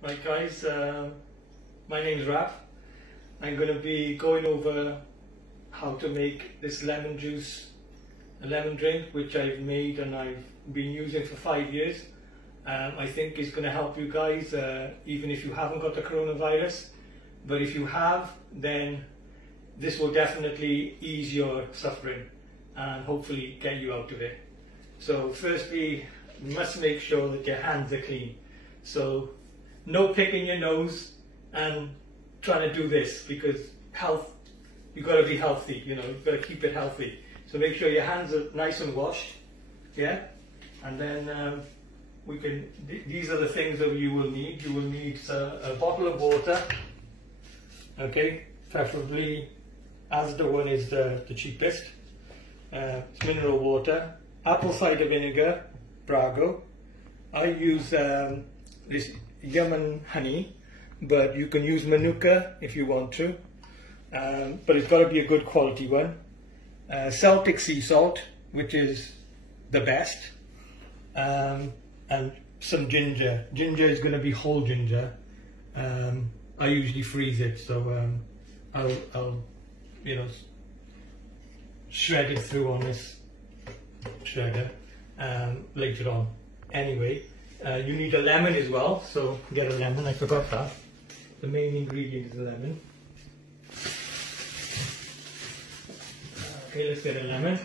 Right guys, my name's Raf. I'm going to be going over how to make this lemon juice, a lemon drink which I've made and I've been using for 5 years. I think it's going to help you guys even if you haven't got the coronavirus, but if you have, then this will definitely ease your suffering and hopefully get you out of it. So firstly, you must make sure that your hands are clean. So no picking your nose and trying to do this, because health, you've got to be healthy, you know, you've got to keep it healthy. So make sure your hands are nice and washed, yeah? And then these are the things that you will need. You will need a bottle of water, okay? Preferably, Asda one is the cheapest. It's mineral water, apple cider vinegar, Brago. I use this Yemen honey, but you can use Manuka if you want to, but it's got to be a good quality one. Celtic sea salt, which is the best, and some ginger. Ginger is going to be whole ginger. I usually freeze it, so I'll you know, shred it through on this shredder later on. Anyway, you need a lemon as well, so get a lemon. I forgot that. The main ingredient is a lemon. Okay, let's get a lemon.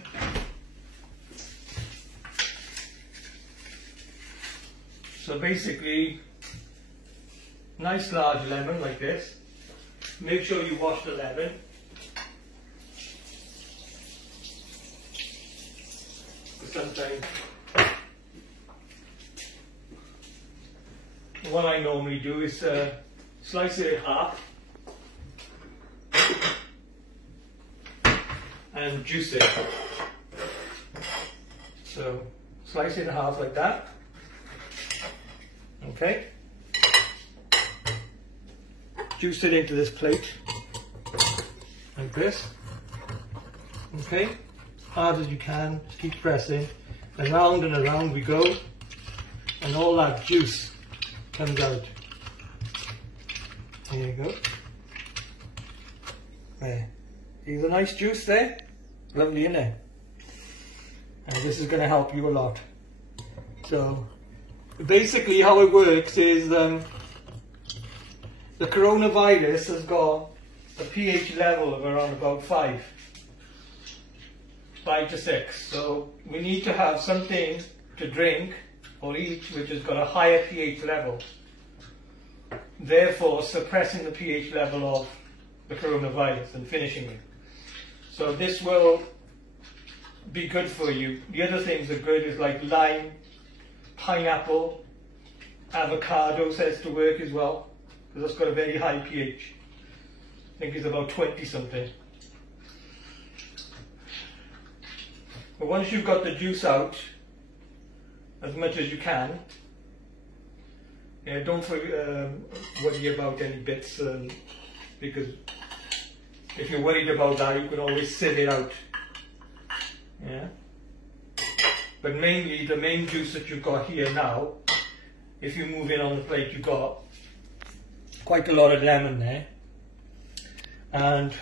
So basically, nice large lemon like this. Make sure you wash the lemon. Sometimes what I normally do is slice it in half and juice it. So slice it in half like that. Okay. Juice it into this plate like this. Okay. Hard as you can, just keep pressing. Around and around we go, and all that juice comes out. There you go. There. There's a nice juice there. Lovely, isn't it? And this is going to help you a lot. So, basically how it works is the coronavirus has got a pH level of around about 5 to 6. So we need to have something to drink or eat which has got a higher pH level, therefore suppressing the pH level of the coronavirus and finishing it. So this will be good for you. The other things are good is like lime, pineapple, avocado says to work as well, because that's got a very high pH. I think it's about 20 something. But once you've got the juice out, as much as you can, don't worry about any bits, because if you're worried about that, you can always sieve it out. Yeah. But mainly, the main juice that you've got here now, if you move in on the plate, you've got quite a lot of lemon there, and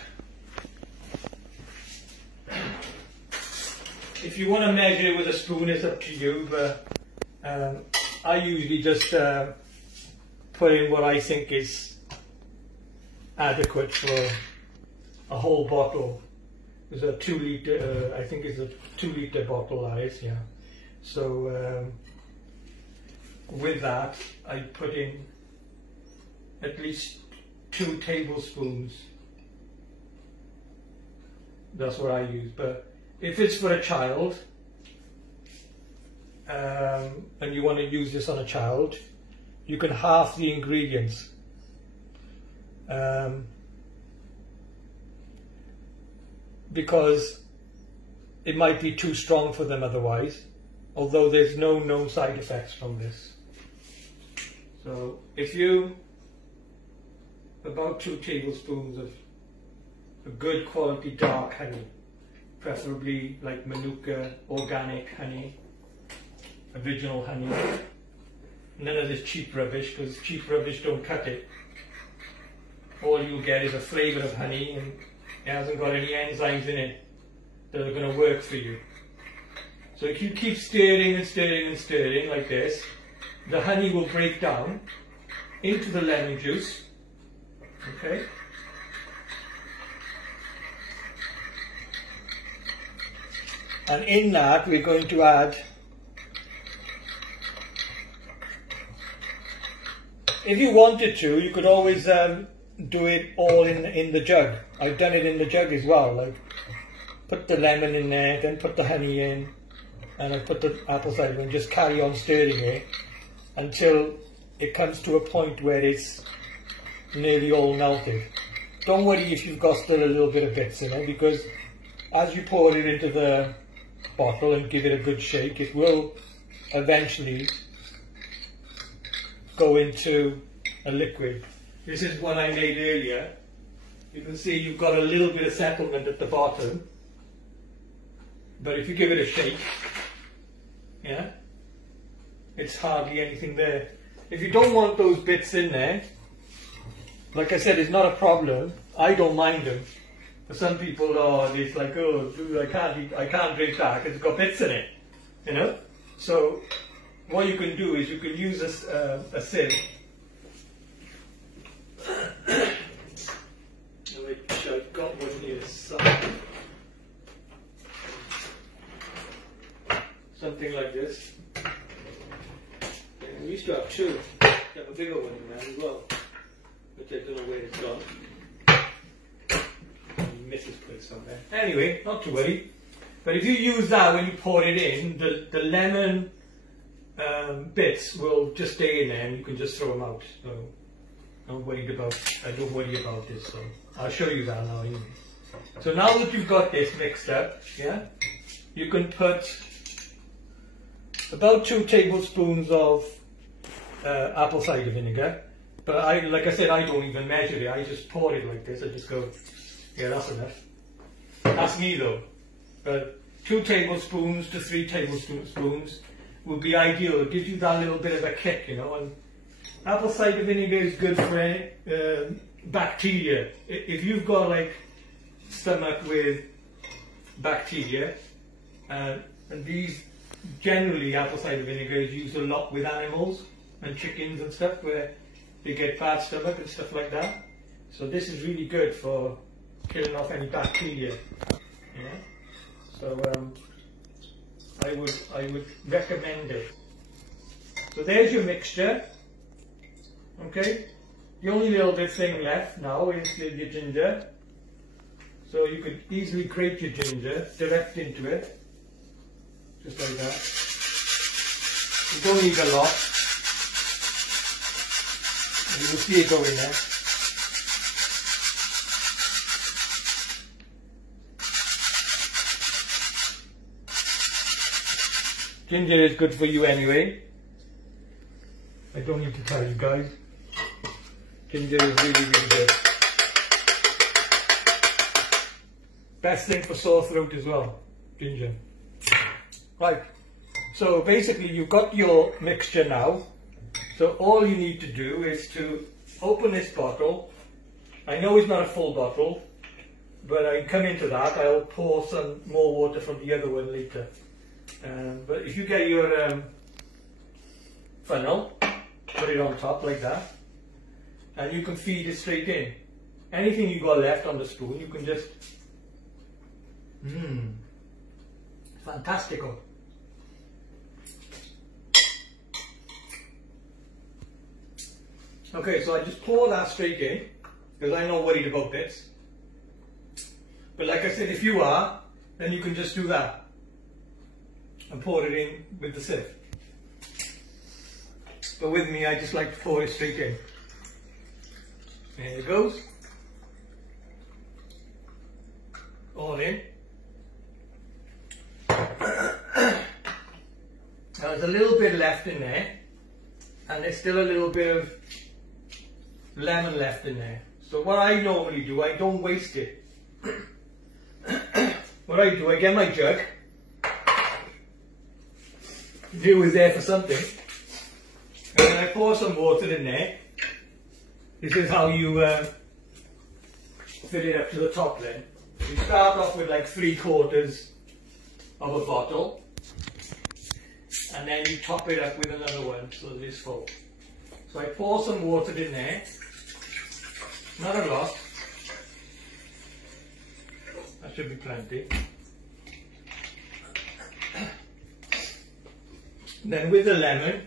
if you want to measure it with a spoon, it's up to you, but I usually just put in what I think is adequate for a whole bottle. It's a 2 litre, I think it's a 2 litre bottle, that is, yeah. So with that, I put in at least 2 tablespoons. That's what I use. But if it's for a child, and you want to use this on a child, you can halve the ingredients. Because it might be too strong for them otherwise, although there's no known side effects from this. So if you, about 2 tablespoons of a good quality dark honey, preferably like Manuka, organic honey, original honey. none of this cheap rubbish, because cheap rubbish don't cut it. All you'll get is a flavour of honey, and it hasn't got any enzymes in it that are going to work for you. So if you keep stirring and stirring and stirring like this, the honey will break down into the lemon juice. Okay? And in that we're going to add, if you wanted to, you could always do it all in the jug. I've done it in the jug as well, like put the lemon in there, then put the honey in, and I put the apple cider and just carry on stirring it until it comes to a point where it's nearly all melted. Don't worry if you've got still a little bit of bits in it, because as you pour it into the bottle and give it a good shake, it will eventually go into a liquid. This is one I made earlier. You can see you've got a little bit of settlement at the bottom, but if you give it a shake, yeah, it's hardly anything there. If you don't want those bits in there, like I said, it's not a problem. I don't mind them. For some people, it's like, oh, dude, I can't drink that because it's got bits in it, you know. So what you can do is you can use a sieve. Which I've got one here side. Something like this. And we used to have two. We have a bigger one in there as well, which I don't know where it's gone. Mrs. put somewhere. Anyway, not to worry. But if you use that when you pour it in, the lemon bits will just stay in there, and you can just throw them out. So I don't worry about this. So I'll show you that now anyway. So now that you've got this mixed up, yeah, you can put about 2 tablespoons of apple cider vinegar. But like I said, I don't even measure it. I just pour it like this. I just go, yeah, that's enough. That's me though. But 2 tablespoons to 3 tablespoons would be ideal. It gives you that little bit of a kick, you know. And apple cider vinegar is good for bacteria. If you've got like stomach with bacteria, and these generally apple cider vinegar is used a lot with animals and chickens and stuff where they get bad stomach and stuff like that. So this is really good for killing off any bacteria. Yeah. So I would recommend it. So there's your mixture. Okay. The only little bit thing left now is your ginger. So you could easily grate your ginger direct into it, just like that. You don't need a lot. You will see it go in there. Ginger is good for you anyway. I don't need to tell you guys. Ginger is really, really good. Best thing for sore throat as well, ginger. Right, so basically you've got your mixture now. So all you need to do is to open this bottle. I know it's not a full bottle, but I come into that. I'll pour some more water from the other one later. But if you get your funnel, put it on top like that, and you can feed it straight in. Anything you got left on the spoon, you can just, fantastico. Okay, so I just pour that straight in, because I'm not worried about this. But like I said, if you are, then you can just do that and pour it in with the sieve. But with me, I just like to pour it straight in. There it goes. All in. Now there's a little bit left in there, and there's still a little bit of lemon left in there. So what I normally do, I don't waste it. What I do, I get my jug. Dew is there for something. And then I pour some water in there. This is how you fill it up to the top then. You start off with like 3/4 of a bottle, and then you top it up with another one, so this full. So I pour some water in there, not a lot, that should be plenty. Then with the lemon,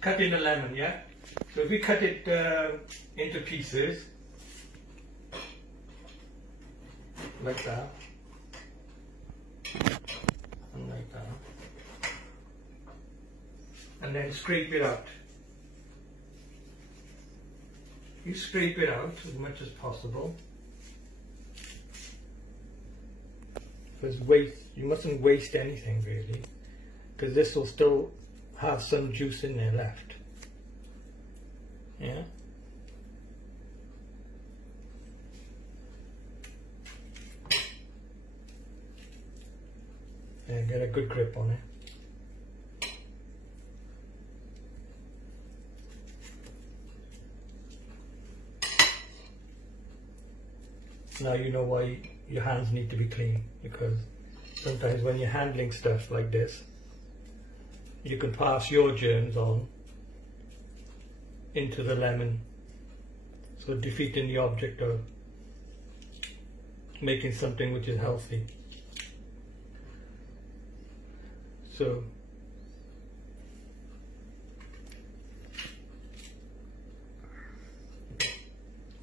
cut in the lemon, yeah? So if we cut it into pieces, like that, and like that, and then scrape it out. You scrape it out as much as possible. Because you mustn't waste anything really, because this will still have some juice in there left. Yeah. And get a good grip on it. Now you know why your hands need to be clean, because sometimes when you're handling stuff like this, you can pass your germs on into the lemon, so defeating the object of making something which is healthy. So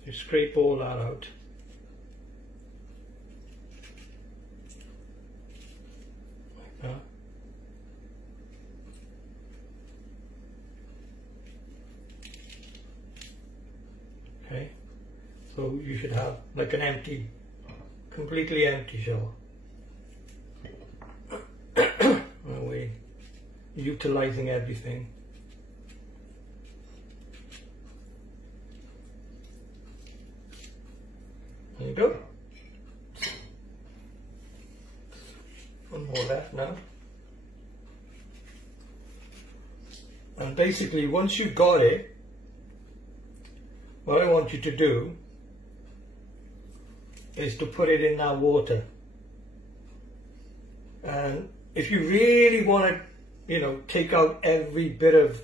you scrape all that out. Like that. Okay, so you should have like an empty, completely empty shell. We're utilizing everything. There you go. One more left now. And basically once you've got it, what I want you to do is to put it in that water. And if you really want to, take out every bit of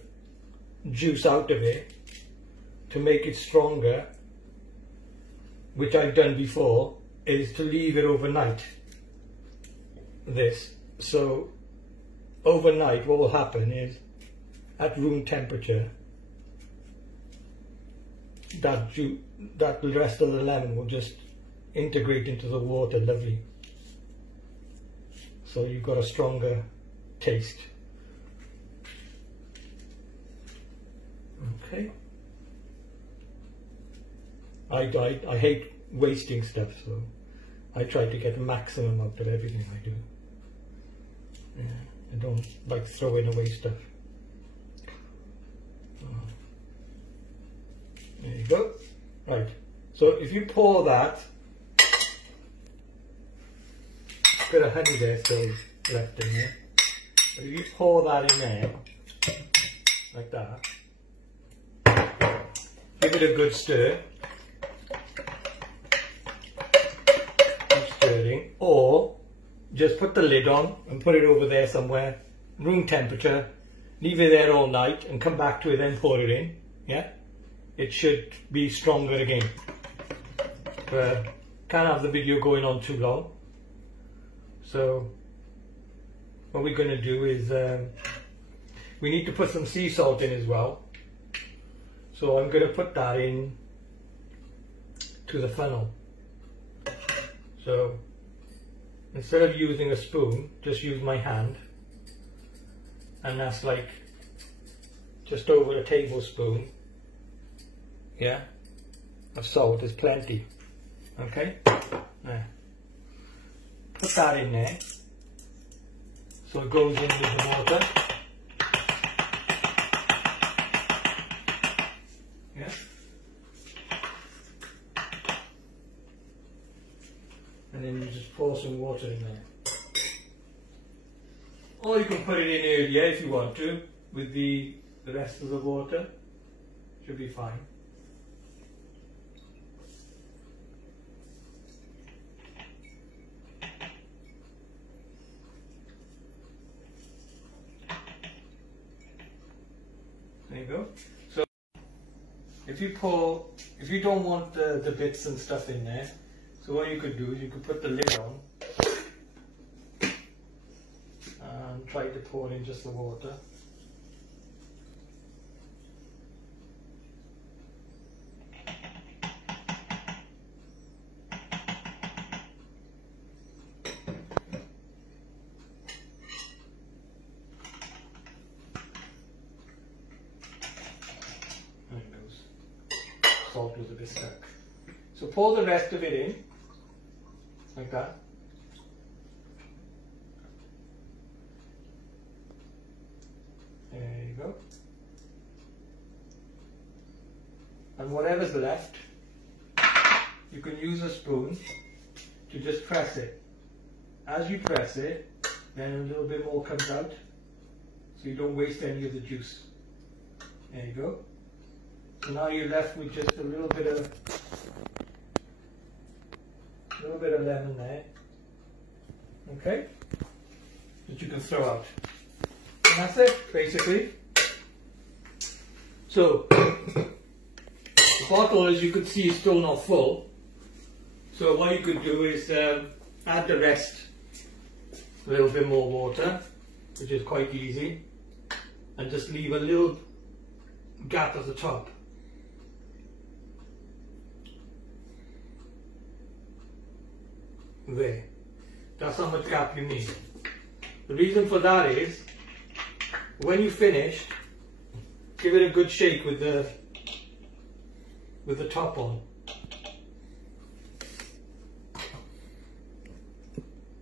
juice out of it to make it stronger, which I've done before, is to leave it overnight. So overnight what will happen is at room temperature, that the rest of the lemon will just integrate into the water lovely. So you've got a stronger taste. Okay. I hate wasting stuff, so I try to get maximum out of everything I do. Yeah, I don't like throwing away stuff. There you go. Right. So if you pour that, bit of honey there still left in there. But if you pour that in there, like that, give it a good stir. Keep stirring, or just put the lid on and put it over there somewhere, room temperature, leave it there all night and come back to it, then pour it in. Yeah, it should be stronger again. Can't have the video going on too long. So what we're going to do is we need to put some sea salt in as well. So I'm going to put that in to the funnel. So instead of using a spoon, just use my hand, and that's like just over a tablespoon, yeah, of salt is plenty. Okay, now put that in there so it goes in with the water. Yeah. And then you just pour some water in there. All Or you can put it in earlier if you want to, with the rest of the water. Should be fine. There you go. So if you don't want the bits and stuff in there, so what you could do is you could put the lid on and try to pour in just the water. Salt was a bit stuck. So pour the rest of it in, like that. There you go. And whatever's left, you can use a spoon to just press it. As you press it, then a little bit more comes out, so you don't waste any of the juice. There you go. So now you're left with just a little bit of lemon there, okay, that you can throw out. And that's it, basically. So the bottle, as you can see, is still not full. So what you could do is add the rest, a little bit more water, which is quite easy, and just leave a little gap at the top. There. That's how much gap you need. The reason for that is, when you finish, give it a good shake with the top on.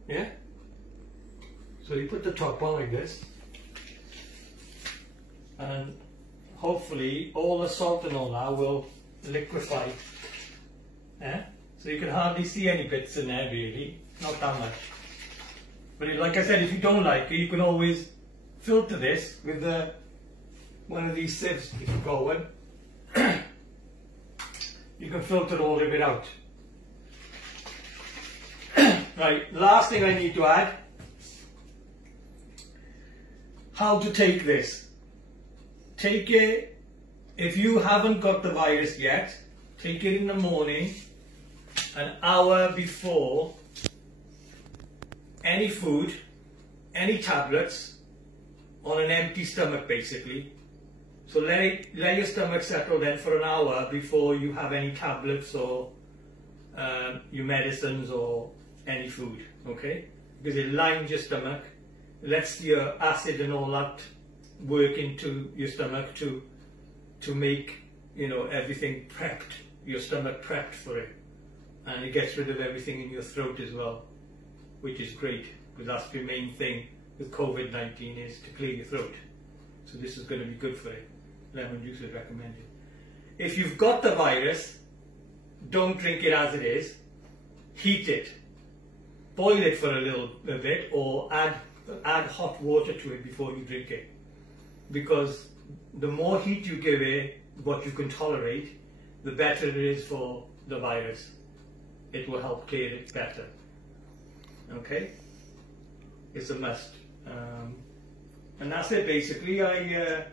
Yeah? So you put the top on like this, and hopefully all the salt and all that will liquefy. Yeah? So you can hardly see any bits in there really, not that much. But like I said, if you don't like it, you can always filter this with one of these sieves if you got one. You can filter all of it out. Right, last thing I need to add, how to take this. Take it, if you haven't got the virus yet, take it in the morning, an hour before any food, any tablets, on an empty stomach basically. So let your stomach settle then for an hour before you have any tablets or your medicines or any food, okay? Because it lines your stomach, lets your acid and all that work into your stomach to make, you know, everything prepped, your stomach prepped for it. And it gets rid of everything in your throat as well, which is great, because that's the main thing with COVID-19 is to clear your throat. So this is going to be good for it. Lemon juice is recommended. If you've got the virus, don't drink it as it is. Heat it. Boil it for a bit, or add hot water to it before you drink it. Because the more heat you give it, what you can tolerate, the better it is for the virus. It will help clear it better. Okay? It's a must. And that's it basically. I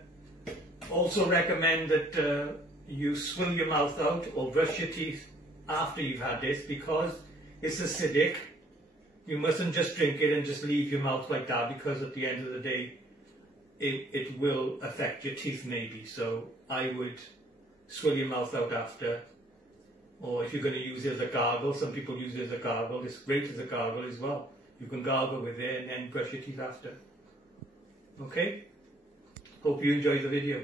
also recommend that you swill your mouth out or brush your teeth after you've had this, because it's acidic. You mustn't just drink it and just leave your mouth like that, because at the end of the day it will affect your teeth maybe. So I would swill your mouth out after, or if you're going to use it as a gargle, some people use it as a gargle, it's great as a gargle as well. You can gargle with it and then brush your teeth after. Okay? Hope you enjoyed the video.